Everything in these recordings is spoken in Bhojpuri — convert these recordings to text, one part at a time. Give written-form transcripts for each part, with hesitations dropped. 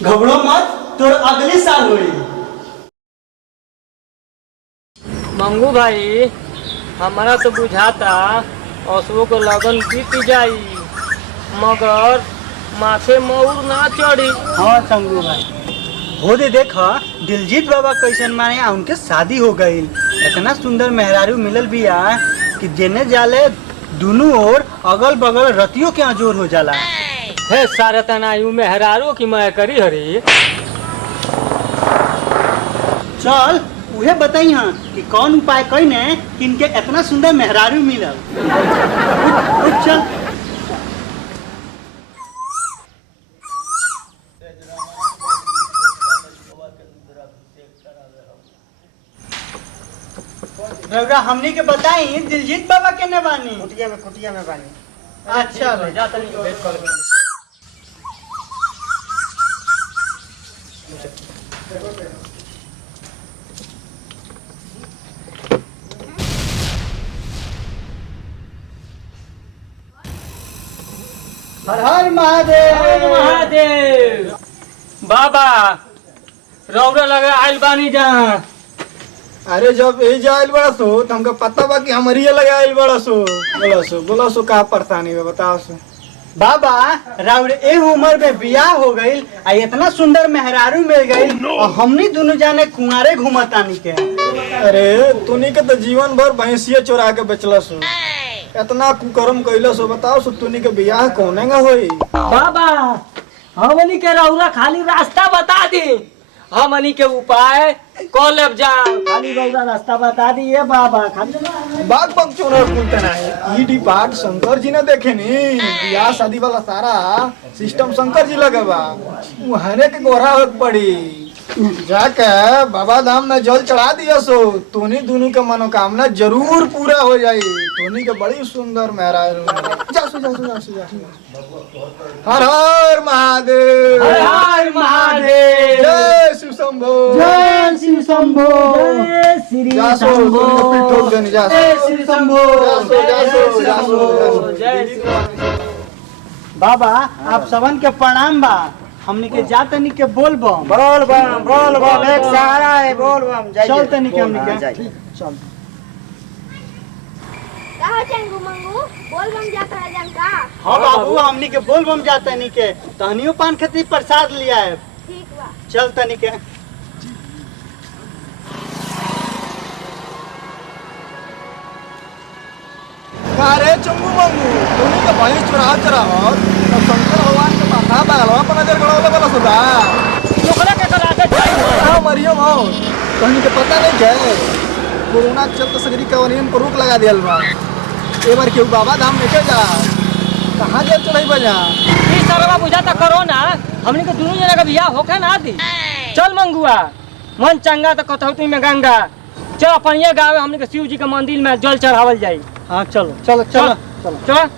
घबरो मत, तोर अगले साल होई। मंगू भाई, हमारा तो बुझाता अशोक को लगन बीत जाई, मगर माथे मऊर ना चढ़ी। हाँ चंगू भाई, हो दे देखा दिलजीत बाबा कैसन माने उनके शादी हो गई। इतना सुंदर मेहरारू मिलल बिया कि जेने जाले दोनों ओर अगल बगल रतियों के जोर हो जाला। हे सारे तनायु मेहरारू की मैं करी हरी। चल उहे बताई हाँ कि कौन उपाय कईने कि इनके इतना सुंदर मेहरारू मिलल। उठ चल। रउरा हमनी के बताई दिलजीत बाबा के ने बानी। कुटिया में बानी। अच्छा जा तनी वेट कर। हर हर महादेव। महादेव बाबा रौरा लगे आइल बानी जहाँ। अरे जब यही जाइल बड़ा सो तो हमको पता बा कि हमारी लगे आइल बड़ा सो। बोला सो कहा परेशानी है बताओ सो। बाबा राउर ए उम्र में बियाह हो गई आ इतना सुंदर मेहरारू मिल गई और हमनी दोनों जाने कुंवारे घूमतानी के। अरे तूनी के तो जीवन भर भैंसिया चोरा के बेचला सो, इतना कुकर्म कैला सो। बताओ सो तूनी के बियाह कौन होई। बाबा हमनी के रौरा खाली रास्ता बता दी, हमनी के उपाय कॉल जा। खाली रउरा रास्ता बता दिए बाबा। खाली बाग बाग चोरा कुलते नहीं। ई डिपार्ट शंकर जी ने देखे नी बियाह शादी वाला सारा सिस्टम शंकर जी लगे बा। हरे के गोरा हो पड़ी जाके बाबा धाम में जल चढ़ा दिया सो तोनी दोनों के मनोकामना जरूर पूरा हो जाई। तोनी के बड़ी सुंदर मेहरारू जासु जासु जासु जासु। हर हर महादेव। हर हर महादेव। जय शिव शंभो। जय शिव शंभो। जय श्री जासो शंभो। ठोक देनी जासो। जय श्री शंभो। जासो जासो जासो जय श्री। बाबा आप सबन के प्रणाम बा। हमनी के जा तनी के बोल बम एक सहारा है बोल बम। चल तनी के हमनी के चल। कहा चंगू मंगू बोल बम जाता है जनका। हाँ बाबू हमनी के बोल बम जा तनी के तहनियो पान खती प्रसाद लिया है। ठीक बा। चल तनी के। अरे चंगू मंगू तूने के भाई चुरा तब शंकर भगवान के माथा बालवा पर नजर गड़ावले वाला सुधा लोकरा के कराते जाई। हां मरियम आओ कहीं के पता नहीं है कोरोना चलते सगरी कवनियन पर रोक लगा दियल बा। ए बार के बाबा धाम लेके जा कहां जल चढ़ाई बजा। ई सरवा बुझाता कोरोना हमनी के दोनों जना के बियाह होखे ना दी। चल मंगुआ मन चंगा तो कथौती में गंगा। चल अपन ये गाँव में हमनी के शिव जी के मंदिर में जल चढ़ावल जाई। हाँ चलो चलो चलो चलो चल।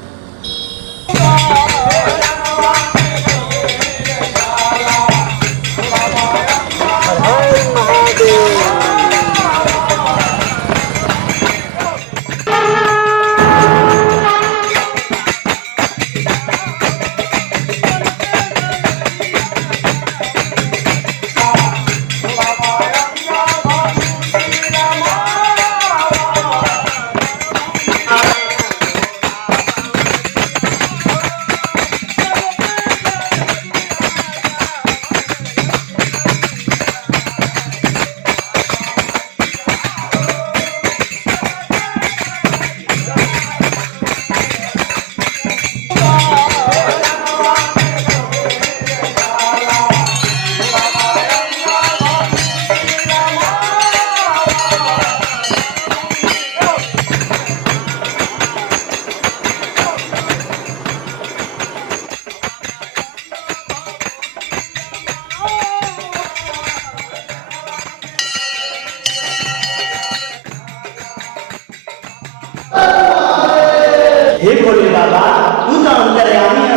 हे भोले बाबा तू तो अंतर्यामी है।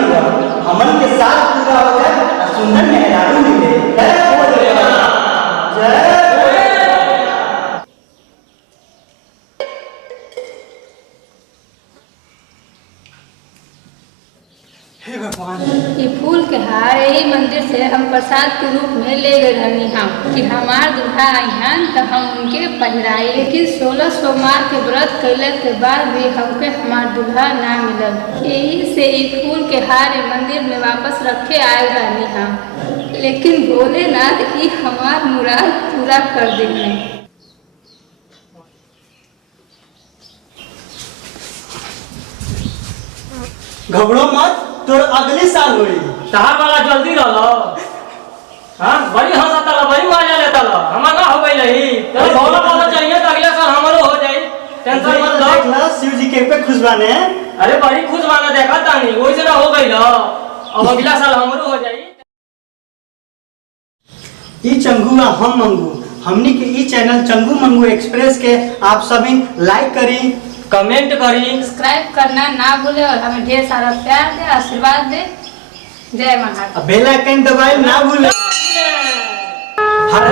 हमन के साथ पूरा हो गया सुंदर मेहरारू मिले। जय भोले बाबा। जय। ये फूल के हार यही मंदिर से हम प्रसाद के रूप में ले गए रहनी हम कि हमार दूल्हा आई हैं तो हम उनके पहराए, लेकिन 16 सोमवार के व्रत कैले के बाद भी हमके हमार दूल्हा ना मिलल। यही से ये फूल के हार मंदिर में वापस रखे आए रहनी हम, लेकिन भोलेनाथ ये हमार मुराद पूरा कर देंगे। घबरो मत, तोर अगले साल होई। तहार वाला जल्दी रहलो। हां बड़ी हंसता ला, बड़ी मजा लेता ला। हमार ना हो गई रही तो भोला बाबा चाहिए तो अगले साल हमारो हो जाई, टेंशन मत लो। देख ला शिव जी के पे खुश बाने। अरे बड़ी खुश बाना देखा तानी, ओई से ना हो गई लो, अब अगला साल हमारो हो जाई। ई चंगू आ हम मंगू, हमनी के ई चैनल चंगू मंगू एक्सप्रेस के आप सभी लाइक करी, कमेंट करी, सब्सक्राइब करना ना भूले और हमें ढेर सारा प्यार दे, आशीर्वाद दे। जय महाकाल। बेल आइकन दबाए ना भूले। हर